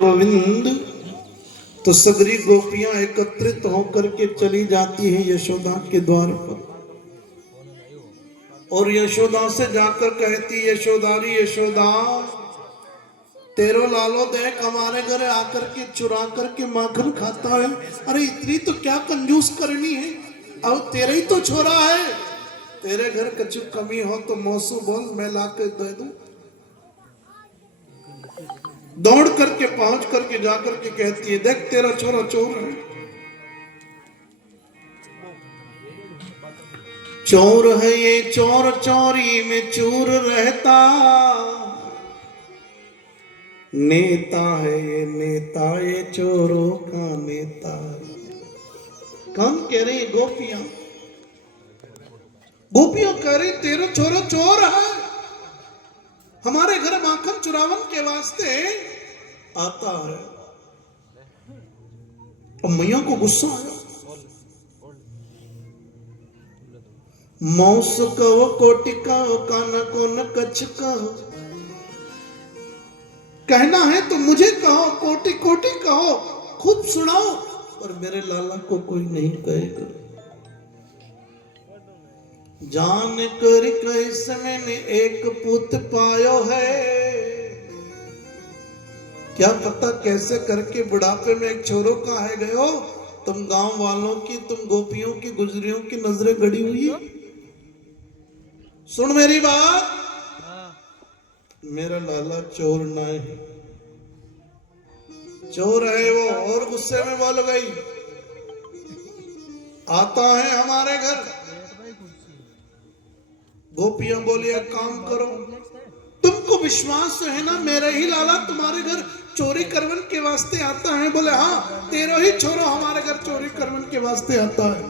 गोविंद। तो सगरी गोपियां एकत्रित होकर के चली जाती हैं यशोदा के द्वार पर, और यशोदा से जाकर कहती, यशोदारी यशोदा, तेरो लालो देख हमारे घर आकर के चुरा करके माखन खाता है। अरे इतनी तो क्या कंजूस करनी है, अब तेरे ही तो छोरा है, तेरे घर कछु कमी हो तो मौसू बोल, मैं ला के दे दूं। दौड़ करके पहुंच करके जाकर के कहती है, देख तेरा छोरा चोर है। चोर है ये चोर, चोरी में चूर रहता, नेता है ये नेता, ये चोरों का नेता। कौन कह रही गोपियां? गोपियां कह रही तेरा छोरा चोर है, हमारे घर माखन चुरावन के वास्ते आता है। अब मैया को गुस्सा आया। मौस कहो कोटि कहो, कान को न कछ कहो, कहना है तो मुझे कहो, कोटि कोटि कहो, खुद सुनाओ, पर मेरे लाला को कोई नहीं कहेगा। जान कर कैसे मैंने एक पुत पायो है, क्या पता कैसे करके बुढ़ापे में एक छोरों का है गयो। तुम गांव वालों की, तुम गोपियों की, गुजरियों की नजरें गड़ी हुई है। सुन मेरी बात, मेरा लाला चोर ना है, चोर है वो। और गुस्से में बोल गई, आता है हमारे घर। गोपियां बोली, एक काम करो, तुमको विश्वास है ना मेरा ही लाला तुम्हारे घर चोरी करवन के वास्ते आता है? बोले हाँ, तेरा ही छोरा हमारे घर चोरी करवन के वास्ते आता है।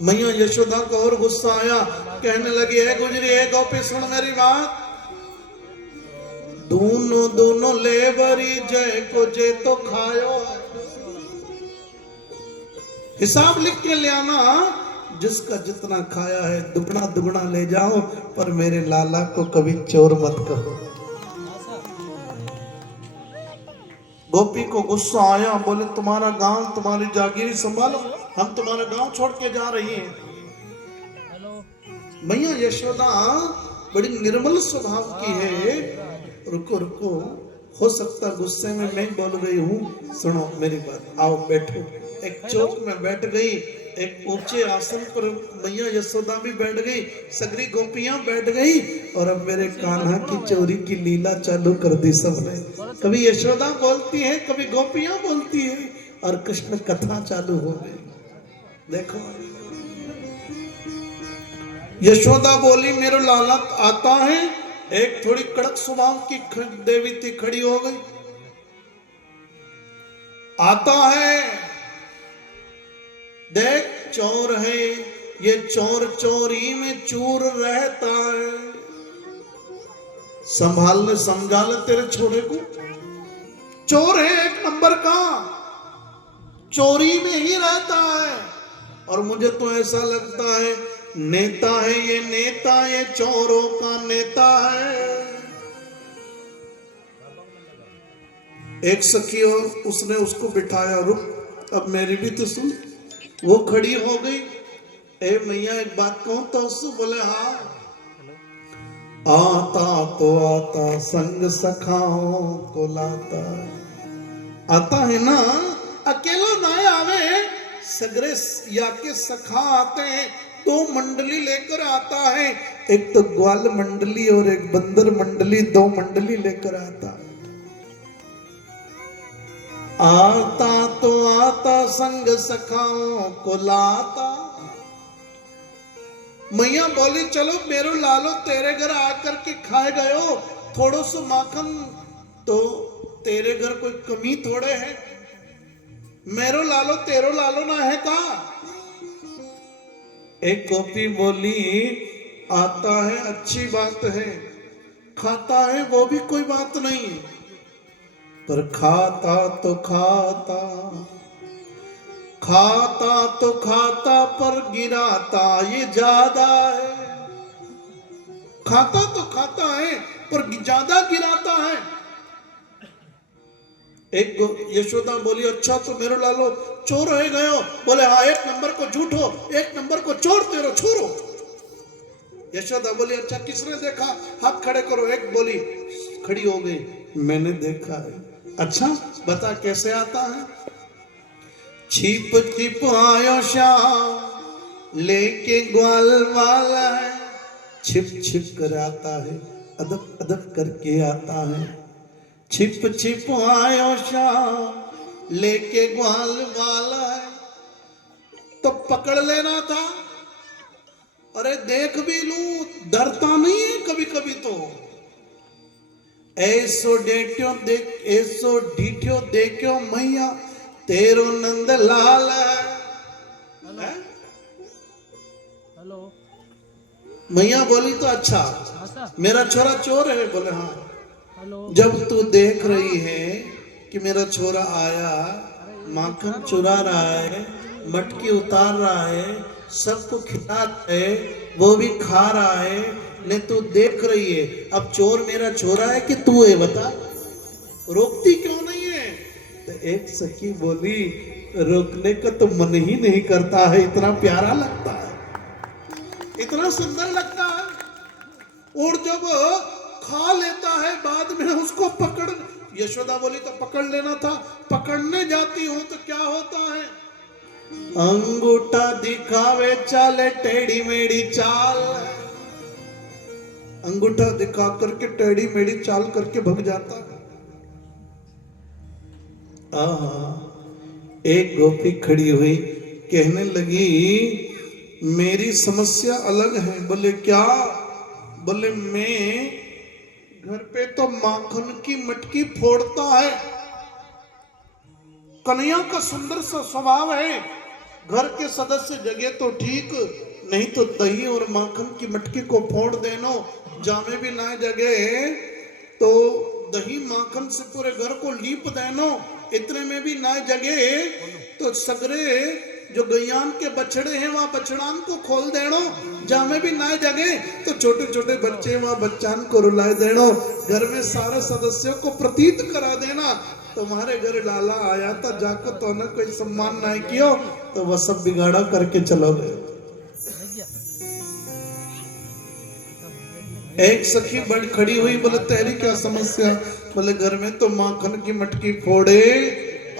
मैया यशोदा को और गुस्सा आया, कहने लगी, है गुजरी है गोपी, सुन मेरी बात, दोनों दोनों लेबरी जय को जे तो खायो, हिसाब लिख के ले आना, जिसका जितना खाया है दुगना दुगना ले जाओ, पर मेरे लाला को कभी चोर मत कहो। गोपी को गुस्सा आया, बोले तुम्हारा गांव, तुम्हारी जागीरी संभालो, हम तुम्हारा गांव छोड़ के जा रही हैं। मैया यशोदा बड़ी निर्मल स्वभाव की है। रुको रुको, हो सकता गुस्से में मैं बोल गई हूँ, सुनो मेरी बात, आओ बैठो। एक चौक में बैठ गई, एक ऊंचे आसन पर मैया यशोदा भी बैठ गई, सगरी गोपियां बैठ गई, और अब मेरे कान्हा की चोरी की लीला चालू कर दी सबने। कभी यशोदा बोलती है, कभी गोपियां बोलती है, और कृष्ण कथा चालू हो गई। देखो यशोदा बोली, मेरा लाला आता है। एक थोड़ी कड़क स्वभाव की देवी थी, खड़ी हो गई, आता है, देख चोर है ये चोर, चोरी में चूर रहता है, संभाल ले, समझा ले तेरे छोरे को, चोर है एक नंबर का, चोरी में ही रहता है। और मुझे तो ऐसा लगता है नेता है ये नेता, ये चोरों का नेता है। एक सखी हो, उसने उसको बिठाया, रुक अब मेरी भी तो सुन। वो खड़ी हो गई, ए मैया एक बात कहूं तो उससे? बोले हाँ। आता तो आता संग सखाओं को लाता, आता है ना, अकेला ना आवे, सगरे या के सखा आते हैं, दो मंडली लेकर आता है, एक तो ग्वाल मंडली और एक बंदर मंडली, दो मंडली लेकर आता है। आता तो आता संग सखाओं को लाता। मैया बोली, चलो मेरो लालो तेरे घर आकर के खाए गयो, थोड़ो सो माखन तो तेरे घर कोई कमी थोड़े है, मेरो लालो तेरो लालो ना है का? एक गोपी बोली, आता है अच्छी बात है, खाता है वो भी कोई बात नहीं है, पर खाता तो खाता, खाता तो खाता पर गिराता ये ज्यादा है। खाता तो खाता है पर ज्यादा गिराता यशोदा बोली अच्छा तो मेरे लालो चोर है गयो। बोले हाँ, एक नंबर को झूठो, एक नंबर को चोर तेरो छोरो। यशोदा बोली अच्छा किसने देखा, हाथ खड़े करो। एक बोली खड़ी हो गई, मैंने देखा है। अच्छा बता कैसे आता है। छिप छिप आयो श्याम लेके ग्वाल वाला है, छिप छिप कर आता है, अदब अदब करके आता है। छिप छिप आयो श्याम लेके ग्वाल वाला है, तो पकड़ लेना था। अरे देख भी लूं, डरता नहीं है कभी कभी तो। ऐसो डेट्यो देख, ऐसो डीठ्यो देखो मैया तेरो नंद लाल है। हेलो मैया बोली तो अच्छा मेरा छोरा चोर है। बोले हाँ। हेलो जब तू देख रही है कि मेरा छोरा आया, माखन चुरा रहा है, मटकी उतार रहा है, सबको खिला रहा है, वो भी खा रहा है, ने तू देख रही है। अब चोर मेरा छोरा है कि तू है, बता, रोकती क्यों नहीं है। तो एक सखी बोली रोकने का तो मन ही नहीं करता है, इतना प्यारा लगता है, इतना सुंदर लगता है। और जब खा लेता है बाद में उसको पकड़, यशोदा बोली तो पकड़ लेना था। पकड़ने जाती हूं तो क्या होता है, अंगूठा दिखावे चाले टेढ़ी मेढ़ी चाल, अंगूठा दिखा करके टेढ़ी मेढ़ी चाल करके भग जाता है। एक गोपी खड़ी हुई, कहने लगी मेरी समस्या अलग है। बोले क्या। बोले मैं घर पे तो माखन की मटकी फोड़ता है, कन्हैया का सुंदर सा स्वभाव है, घर के सदस्य जगे तो ठीक, नहीं तो दही और माखन की मटकी को फोड़ देनो, जामे भी ना जगे तो दही माखन से पूरे घर को लीप देनो, इतने में भी ना जगे तो सगरे जो गैयान के बछड़े हैं वहां बछड़ान को खोल देनो, जामे भी ना जगे तो छोटे छोटे बच्चे वहां बच्चान को रुलाए देनो, घर में सारे सदस्यों को प्रतीत करा देना। तुम्हारे घर लाला आया था जाकर तो न कोई सम्मान ना कियो तो वह सब बिगाड़ा करके चलो गए। एक सखी बड़ खड़ी हुई, बोले तेरी क्या समस्या। बोले घर में तो माखन की मटकी फोड़े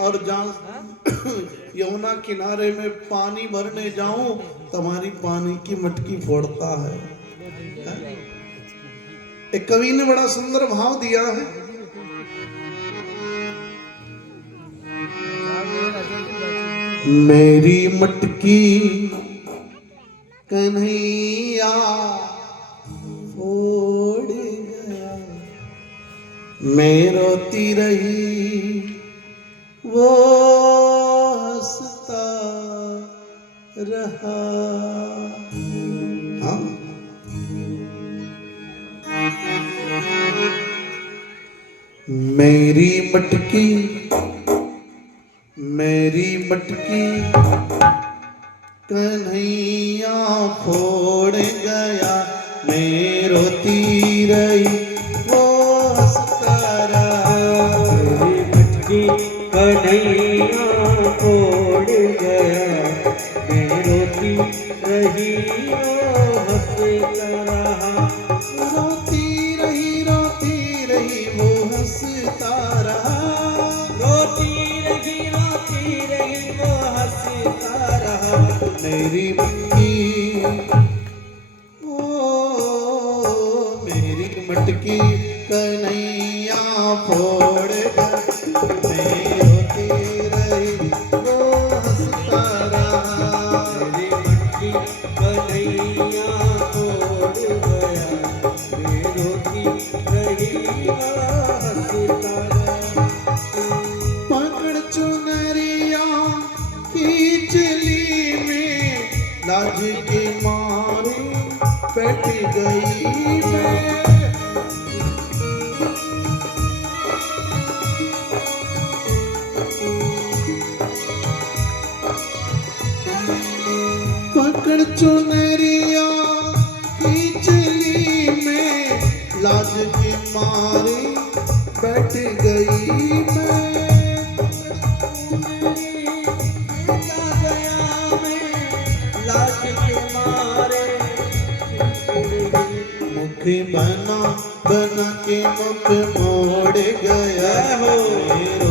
और जहाँ यमुना किनारे में पानी भरने जाऊं तुम्हारी पानी की मटकी फोड़ता है। एक कवि ने बड़ा सुंदर भाव दिया है, मेरी मटकी कन्हैया फोड़ गया, मैं रोती रही वो हंसता रहा। हाँ? मेरी मटकी कन्हैया फोड़ गया, मैं रोती रही वो हंसता रहा। मेरी मटकी कन्हैया फोड़ गया, मैं रोती रही वो हंसता रहा। रोती रही वो हंसता रहा, रोती रही वो हंसता रहा। मेरी मटकी मेरी मटकी कन्हैया फोड़ गया, मैं रोती रही वो हंसता रहा। मेरी मटकी कन्हैया फोड़ गया, मैं रोती रही वो हंसता रहा। पकड़ चुनरिया खींच ली में, लाज के मारे बैठ गई मैं। पकड़ चुनरिया खींच ली में, लाज के मारे बैठ गई मैं। लाज के मारे चुप रही। मुखी बना बना के मुख मोड़ गया हो मेरो